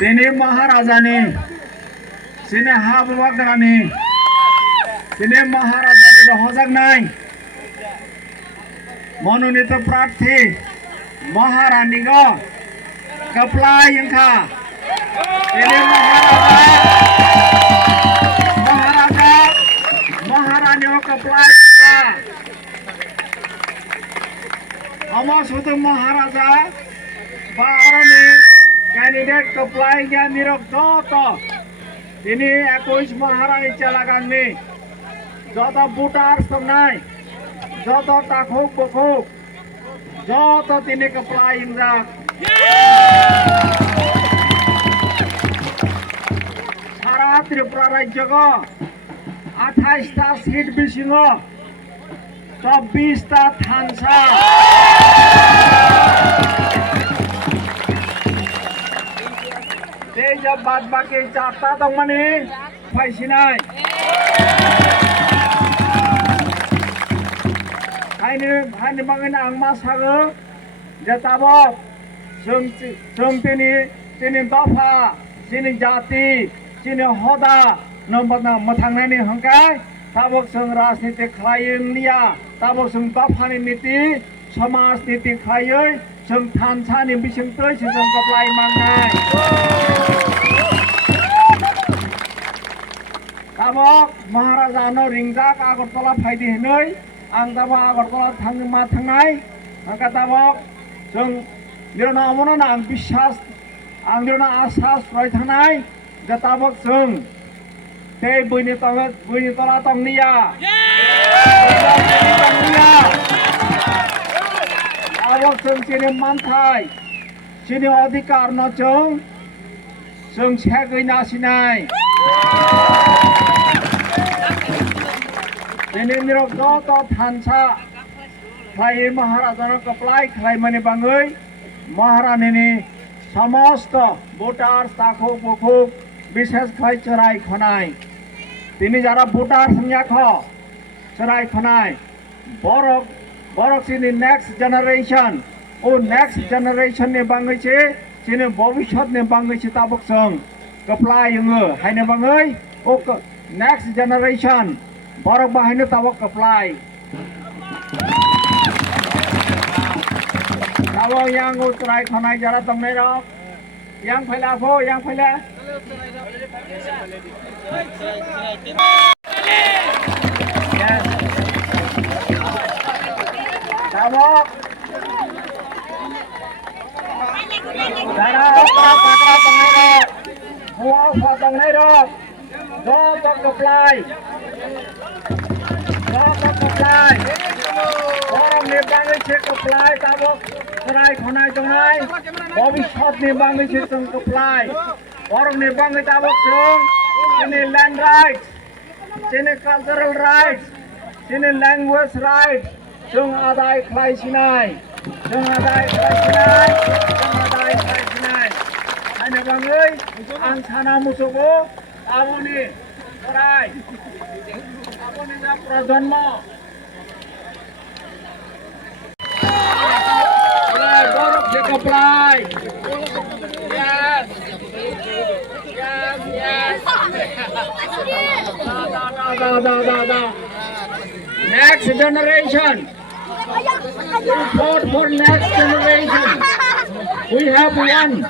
Sini Maharaja ni, sini Habubakar ni, sini Maharaja ni rohojak nai. Mononito Prati, Maharani go, Kaplai yangka. Sini Maharaja, Maharani go Kaplai yangka. Amos sudah Maharaja, Barani. Candidate Kaplai nya nirok joto ini 21 Maharani calagan ni joto voter samnai joto takhuk bokhuk joto tini Kaplai ingra sara Tripura rajya ko 28 ta seat bisingo 24 ta thansa जब बात बाकी चाहता तो money पैसे नहीं हाइने बांगन आंगमा sago जताबो जों तिनि दफा तिनि जाति तिनि होदा नम्बरना मथांनायनि हंकाय ताबक जों राजनीति खालायनिया ताबक जों दफानि नीति समाज नीति खायै जों थानसानि बिसिंतै जों Kaplai मांनाय Tabok Maharaja no ringjak Agartala faidi henoi ang tabo Agartala thangma thangnai angka tabok जों लिरना अमनो ना ang biswas ang लिरना asas roi thangnai jatabok जों tei buini tala tongniya tabok जों sini manthai sini adhikar no जों segoi nasinai ini nirok joto thansa khlai Maharaja no Kaplai khlai mani bangai Maharani ni samasto voter takhuk bokhuk bishes khlai charai khonai tini jara voter sangya kho charai khonai borok sini next generation ni bangai che sini bobishyat ni bangai che tabok जों Kaplai yungu haine bangai o next generation borok bahine tabok Kaplai tabok yang utrai khonai jara tongnai rok yang phaila pho yang phaila tabok jara pakra tongnai rok buah potong nerok, joto Kaplai, orang ni bangai cek Kaplai, tabok serai khonai tongai, bobishyat ni bangai cek tong Kaplai, orang ni bangai tabok जों ini land rights, ini cultural rights, ini language rights, जों adai khlai sinai, Hanya bangai ang sana musuko aboni serai aboni na prajanma borok se Kaplai yes da next generation vote for next generation. We have one.